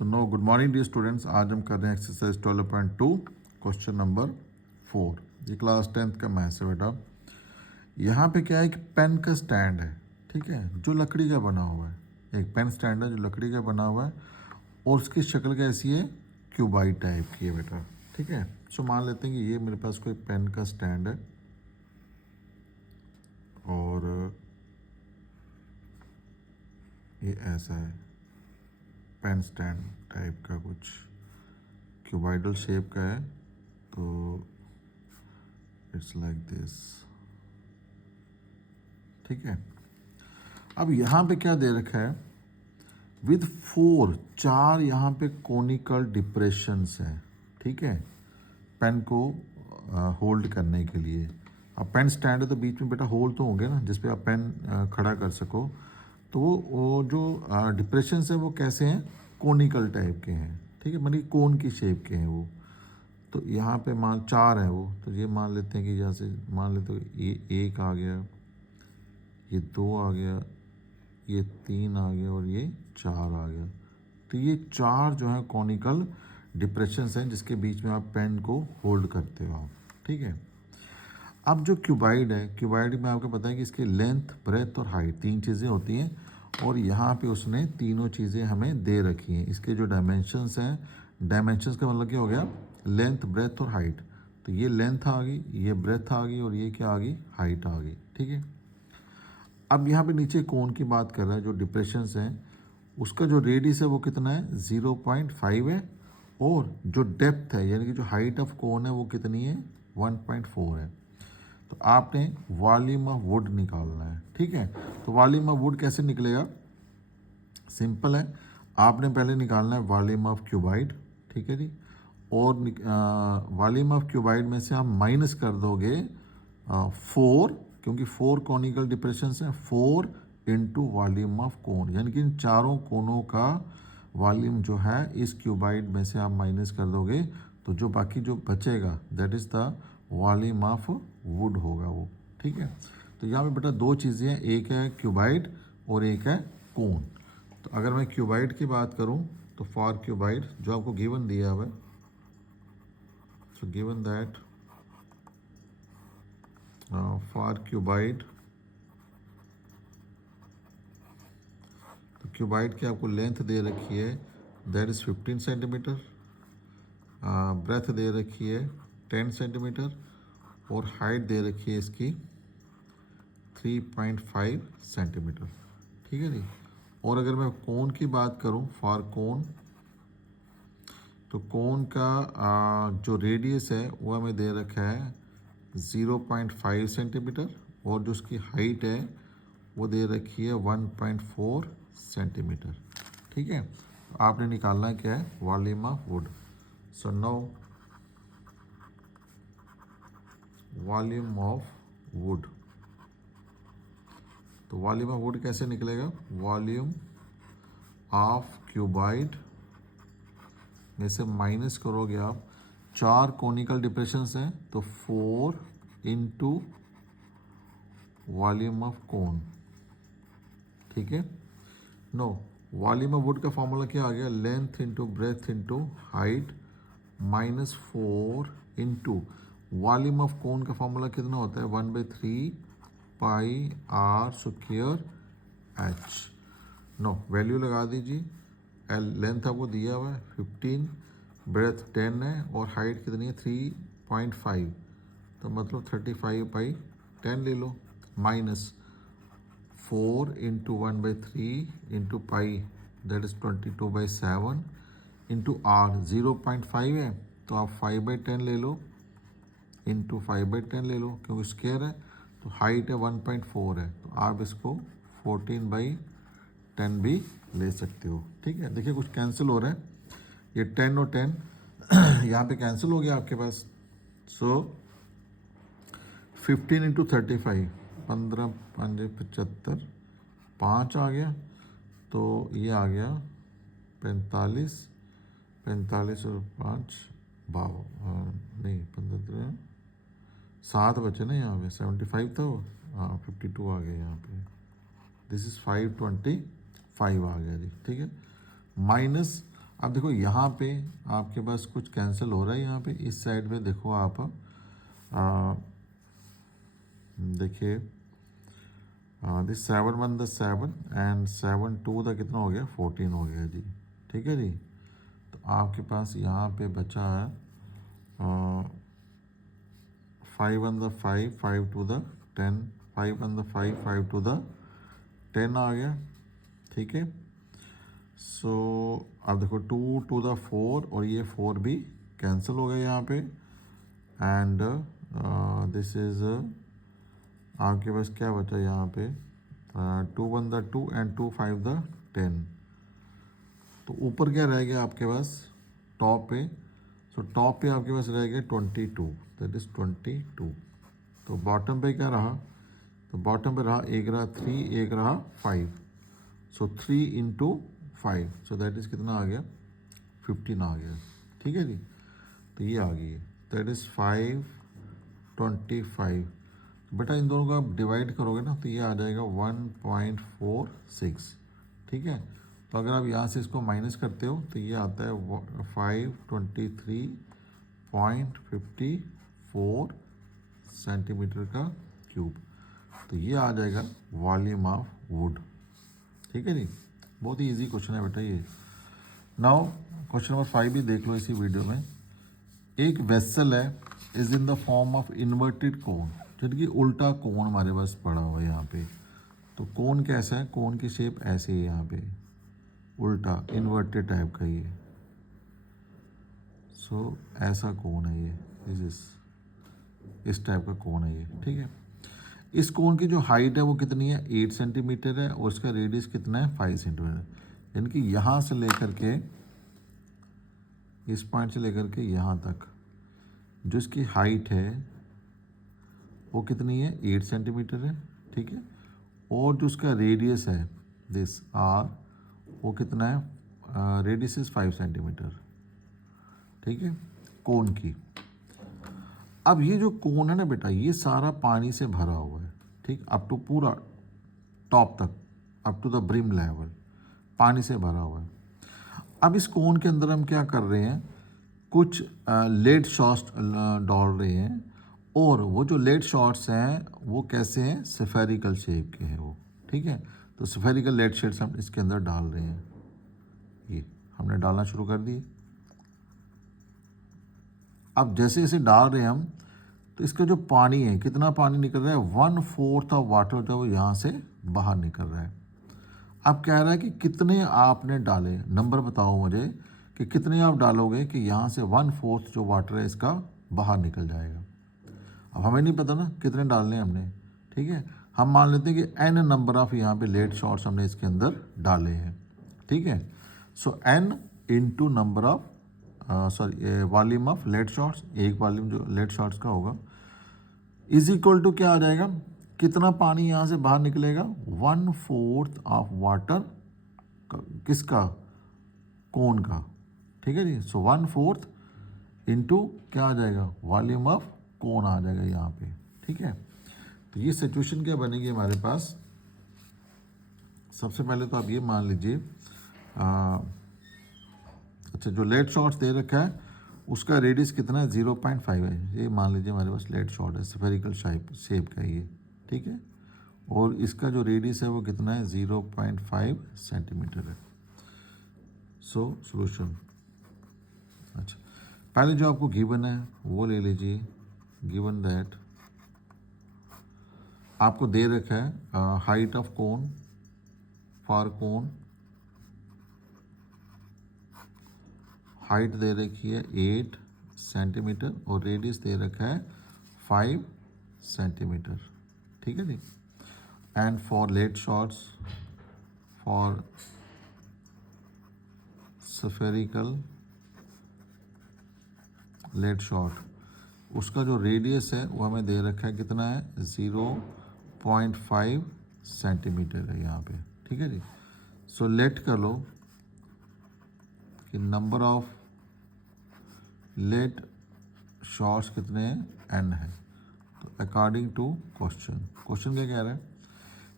सो no good morning dear students. आज हम कर रहे हैं एक्सरसाइज 12.2 क्वेश्चन नंबर 4। ये क्लास 10th का मैथ्स है बेटा। यहाँ पे क्या है कि पेन का स्टैंड है, ठीक है, जो लकड़ी का बना हुआ है। एक पेन स्टैंड है जो लकड़ी का बना हुआ है और उसकी शक्ल कैसी है, क्यूबाइड टाइप की है बेटा, ठीक है। सो मान लेते हैं कि ये मेरे पास कोई पेन का स्टैंड है और ये ऐसा है, पेन स्टैंड टाइप का कुछ क्यूबाइडल शेप का है। तो इट्स लाइक दिस, ठीक है। अब यहाँ पे क्या दे रखा है, विद 4 यहाँ पे कोनिकल डिप्रेशंस हैं, ठीक है, पेन को होल्ड करने के लिए। अब पेन स्टैंड है तो बीच में बेटा होल तो होंगे ना, जिसपे आप पेन खड़ा कर सको। तो वो जो डिप्रेशंस है वो कैसे हैं, कोनिकल टाइप के हैं, ठीक है, मतलब कोन की शेप के हैं वो। तो यहाँ पे मान 4 है वो, तो ये मान लेते हैं कि यहाँ से मान लेते हो ये 1 आ गया, ये 2 आ गया, ये 3 आ गया और ये 4 आ गया। तो ये 4 जो है कॉनिकल डिप्रेशंस हैं जिसके बीच में आप पेन को होल्ड करते हो आप, ठीक है। अब जो क्यूबाइड है, क्यूबाइड में आपको पता है कि इसकी लेंथ, ब्रेथ और हाइट 3 चीज़ें होती हैं और यहाँ पे उसने तीनों चीज़ें हमें दे रखी हैं। इसके जो डायमेंशंस हैं, डायमेंशंस का मतलब क्या हो गया, लेंथ, ब्रेथ और हाइट। तो ये लेंथ आ गई, ये ब्रेथ आ गई और ये क्या आ गई, हाइट आ गई, ठीक है। अब यहाँ पे नीचे कोन की बात कर रहा है, जो डिप्रेशंस हैं उसका जो रेडियस है वो कितना है, 0.5 है और जो डेप्थ है यानी कि जो हाइट ऑफ कोन है वो कितनी है, 1.4 है। तो आपने वॉल्यूम ऑफ वुड निकालना है, ठीक है। तो वॉल्यूम ऑफ वुड कैसे निकलेगा, सिंपल है, आपने पहले निकालना है वॉल्यूम ऑफ क्यूबाइड, ठीक है जी। और वॉल्यूम ऑफ क्यूबाइड में से आप माइनस कर दोगे 4, क्योंकि 4 कॉनिकल डिप्रेशंस हैं, 4 इंटू वॉल्यूम ऑफ कोन, यानी कि इन चारों कोनों का वॉल्यूम जो है इस क्यूबाइड में से आप माइनस कर दोगे तो जो बाकी जो बचेगा that is the volume of would होगा वो, ठीक है। तो यहाँ पे बेटा 2 चीज़ें हैं, एक है क्यूबाइड और एक है कोन। तो अगर मैं क्यूबाइड की बात करूँ तो फॉर क्यूबाइड जो आपको गिवन दिया हुआ है, so given that for cuboid, तो क्यूबाइड की आपको लेंथ दे रखी है दैट इज़ 15 सेंटीमीटर, ब्रेथ दे रखी है 10 सेंटीमीटर और हाइट दे रखी है इसकी 3.5 सेंटीमीटर, ठीक है जी। और अगर मैं कोन की बात करूं फॉर कोन, तो कोन का जो रेडियस है वो हमें दे रखा है 0.5 सेंटीमीटर और जो उसकी हाइट है वो दे रखी है 1.4 सेंटीमीटर, ठीक है। आपने निकालना क्या है, volume of wood. So no volume of wood, तो वॉल्यूम ऑफ वुड कैसे निकलेगा, वॉल्यूम ऑफ क्यूबाइड में से माइनस करोगे आप, 4 कोनिकल डिप्रेशंस हैं तो 4 इंटू वॉल्यूम ऑफ कोन, ठीक है। नो, वॉल्यूम ऑफ वुड का फॉर्मूला क्या आ गया, length into breadth into height minus 4 into volume of cone का फॉर्मूला कितना होता है, 1/3 pi r square h. No, value लगा दीजिए, लेंथ आपको दिया हुआ है 15, ब्रेथ 10 है और हाइट कितनी है 3.5, तो मतलब 35/10 ले लो, minus 4 into 1/3 into pi that is 22/7 into r 0.5 है तो आप 5/10 ले लो इंटू 5/10 ले लो, क्योंकि स्क्वायर है तो हाइट है 1.4 है तो आप इसको 14/10 भी ले सकते हो, ठीक है। देखिए कुछ कैंसिल हो रहा है, ये 10 और 10 यहाँ पे कैंसिल हो गया आपके पास। सो 15 इंटू 35, 15 5 75, 5 आ गया, तो ये आ गया 45, 45 और 5 नहीं 15 7 बचे ना यहाँ पे, 75 था वो, हाँ 52 आ गया यहाँ पे, दिस इज़ 525 आ गया जी, ठीक है। माइनस अब देखो यहाँ पे आपके पास कुछ कैंसिल हो रहा है, यहाँ पे इस साइड पे देखो आप देखिए दिस 7 1 द 7 एंड 7 2 द कितना हो गया 14 हो गया जी। ठीक है जी। तो आपके पास यहाँ पे बचा है 5 1 द 5 5 2 द 10 5 1 द 5 5 2 द 10 आ गया। ठीक है। सो अब देखो 2 2 द 4 और ये 4 भी कैंसिल हो गया यहाँ पे एंड दिस इज आपके पास क्या बचा यहाँ पे 2 1 द 2 एंड 2 5 द 10। तो ऊपर क्या रह गया आपके पास टॉप पे, सो टॉप पे आपके पास रह गया 22, दैट इज 22। तो बॉटम पे क्या रहा, तो बॉटम पे रहा एक रहा 3 एक रहा 5, सो 3 इंटू 5, सो दैट इज कितना आ गया 15 आ गया। ठीक है जी। तो ये आ गई, दैट इज 5 25। बेटा इन दोनों को आप डिवाइड करोगे ना तो ये आ जाएगा 1.46। ठीक है। तो अगर आप यहाँ से इसको माइनस करते हो तो ये आता है 523.54 सेंटीमीटर का क्यूब। तो ये आ जाएगा वॉल्यूम ऑफ वुड। ठीक है जी। बहुत ही इजी क्वेश्चन है बेटा ये। नाउ क्वेश्चन नंबर 5 भी देख लो इसी वीडियो में। एक वेसल है is in the form of inverted कोन, यानी कि उल्टा कोन हमारे पास पड़ा हुआ है यहाँ पे। तो कोन कैसा है, कोन की शेप ऐसे है यहाँ पे, उल्टा इन्वर्टेड टाइप का ये। सो ऐसा कोन है ये, इस टाइप का कोन है ये। ठीक है। इस कोन की जो हाइट है वो कितनी है 8 सेंटीमीटर है और इसका रेडियस कितना है 5 सेंटीमीटर। यानी कि यहाँ से लेकर के इस पॉइंट से लेकर के यहाँ तक जो इसकी हाइट है वो कितनी है 8 सेंटीमीटर है। ठीक है। और जो उसका रेडियस है दिस आर वो कितना है, रेडियस इज 5 सेंटीमीटर। ठीक है, कोन की। अब ये जो कोन है ना बेटा ये सारा पानी से भरा हुआ है। ठीक, अप टू पूरा टॉप तक, up to the brim level पानी से भरा हुआ है। अब इस कोन के अंदर हम क्या कर रहे हैं, कुछ लेड शॉट्स डाल रहे हैं और वो जो लेड शॉट्स हैं वो कैसे हैं, स्फेरिकल शेप के हैं वो। ठीक है। तो स्फेरिकल लेड शेड्स हम इसके अंदर डाल रहे हैं, ये हमने डालना शुरू कर दिए। अब जैसे जैसे डाल रहे हैं हम तो इसका जो पानी है कितना पानी निकल रहा है 1/4 ऑफ वाटर जो यहाँ से बाहर निकल रहा है। अब कह रहा है कि कितने आपने डाले, नंबर बताओ मुझे कि कितने आप डालोगे कि यहाँ से 1/4 जो वाटर है इसका बाहर निकल जाएगा। अब हमें नहीं पता ना कितने डालने हैं हमने। ठीक है। हम मान लेते हैं कि n नंबर ऑफ यहाँ पे लेड शॉट्स हमने इसके अंदर डाले हैं। ठीक है। So n into number of volume of lead shots, एक वॉल्यूम जो लेड शॉट्स का होगा इज इक्वल टू क्या आ जाएगा, कितना पानी यहाँ से बाहर निकलेगा 1/4 ऑफ वाटर किसका, कोन का। ठीक है जी। सो 1/4 इंटू क्या आ जाएगा, वॉल्यूम ऑफ कोन आ जाएगा यहाँ पे। ठीक है। तो ये सिचुएशन क्या बनेगी हमारे पास, सबसे पहले तो आप ये मान लीजिए अच्छा जो लेड शॉट्स दे रखा है उसका रेडियस कितना है 0.5 है। ये मान लीजिए हमारे पास लेड शॉट है, स्फेरिकल शेप का ये। ठीक है। और इसका जो रेडियस है वो कितना है 0.5 सेंटीमीटर है। सो सॉल्यूशन, अच्छा पहले जो आपको गिवन है वो ले लीजिए। गिवन दैट आपको दे रखा है height of cone for cone, height दे रखी है 8 सेंटीमीटर और रेडियस दे रखा है 5 सेंटीमीटर। ठीक है जी। And for lead shots, for spherical lead shot उसका जो रेडियस है वो हमें दे रखा है कितना है 0.5 सेंटीमीटर है यहाँ पे। ठीक है जी। सो लेट कर लो कि नंबर ऑफ लेड शॉट्स कितने हैं n है। तो अकॉर्डिंग टू क्वेश्चन क्या कह रहा है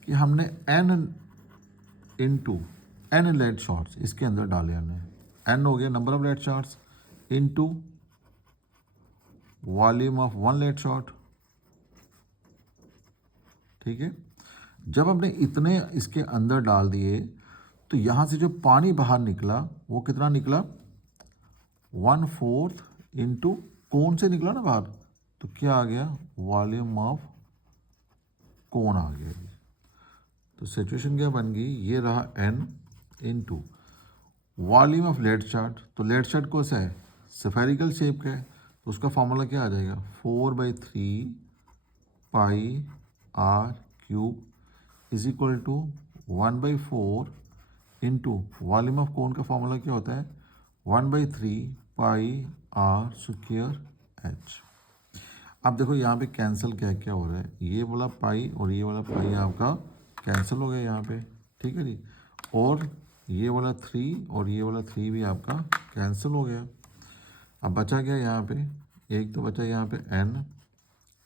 कि हमने n into n lead shots इसके अंदर डाले हमने। n हो गया number of lead shots into volume of one lead shot, ठीक है। जब हमने इतने इसके अंदर डाल दिए तो यहाँ से जो पानी बाहर निकला वो कितना निकला, 1/4 इंटू कोन से निकला ना बाहर, तो क्या आ गया, वॉल्यूम ऑफ कोन आ गया। तो सिचुएशन क्या बन गई, ये रहा n into volume of lead shot. तो लेड शार्ट कौन सा है, स्फेरिकल शेप का है, तो उसका फॉर्मूला क्या आ जाएगा, 4/3 pi r cube is equal to 1/4 into volume of cone का फॉर्मूला क्या होता है, 1/3 पाई आर स्क्वायर एच। अब देखो यहाँ पे कैंसिल क्या क्या हो रहा है, ये वाला पाई और ये वाला पाई आपका कैंसिल हो गया यहाँ पे, ठीक है जी। और ये वाला 3 और ये वाला 3 भी आपका कैंसिल हो गया। अब बचा क्या यहाँ पे, एक तो बचा यहाँ पे n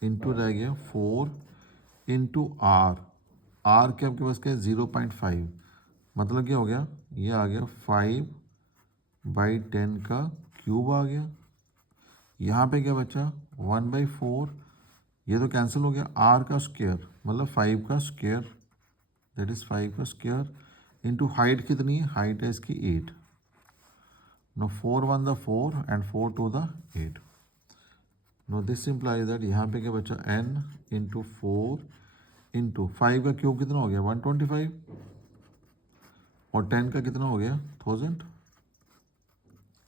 इंटू रह गया 4 इंटू आर। आर के आपके पास क्या है 0.5, मतलब क्या हो गया, ये आ गया 5/10 का क्यूब आ गया। यहाँ पे क्या बचा 1/4, ये तो कैंसिल हो गया, आर का स्क्वायर मतलब 5 का स्क्वायर, दैट इज 5 का स्क्वायर इंटू हाइट कितनी है, हाइट है इसकी 8। No 4 1 the 4 and 4 2 the 8। No this implies that यहाँ पे क्या बचा n इंटू 4 इंटू 5 का क्यूब कितना हो गया 125 और 10 का कितना हो गया 1000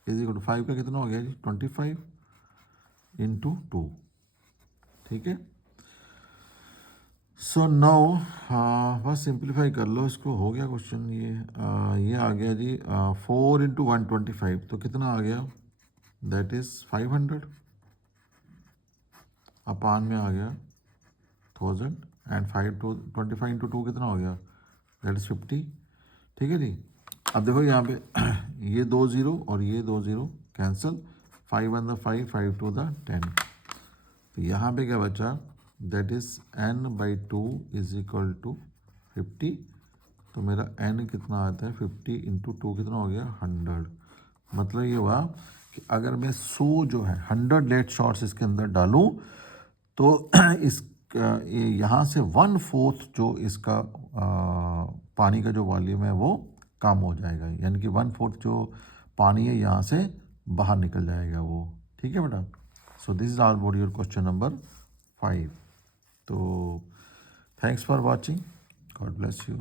इज इक्वल टू 5 का कितना हो गया जी 25 इंटू 2, ठीक है। सो नाउ बस सिंप्लीफाई कर लो इसको, हो गया क्वेश्चन। ये आ गया जी 4 इंटू 125, तो कितना आ गया, दैट इज 500 अपान में आ गया 1000 एंड 25 इंटू 2 कितना हो गया, दैट इज 50, ठीक है जी। अब देखो यहाँ पे ये 2 0 और ये 2 0 कैंसिल, 5 1 द 5 5 2 द 10, तो यहाँ पे क्या बचा, that is n/2 is equal to 50। तो मेरा n कितना आता है 50 इंटू 2 कितना हो गया 100। मतलब ये हुआ कि अगर मैं 100 जो है 100 लेट शॉट्स इसके अंदर डालूं तो इस यहाँ से 1/4 जो इसका पानी का जो वॉल्यूम है वो कम हो जाएगा, यानी कि 1/4 जो पानी है यहाँ से बाहर निकल जाएगा वो, ठीक है बेटा। So this is all about your question number 5। तो thanks for watching, God bless you.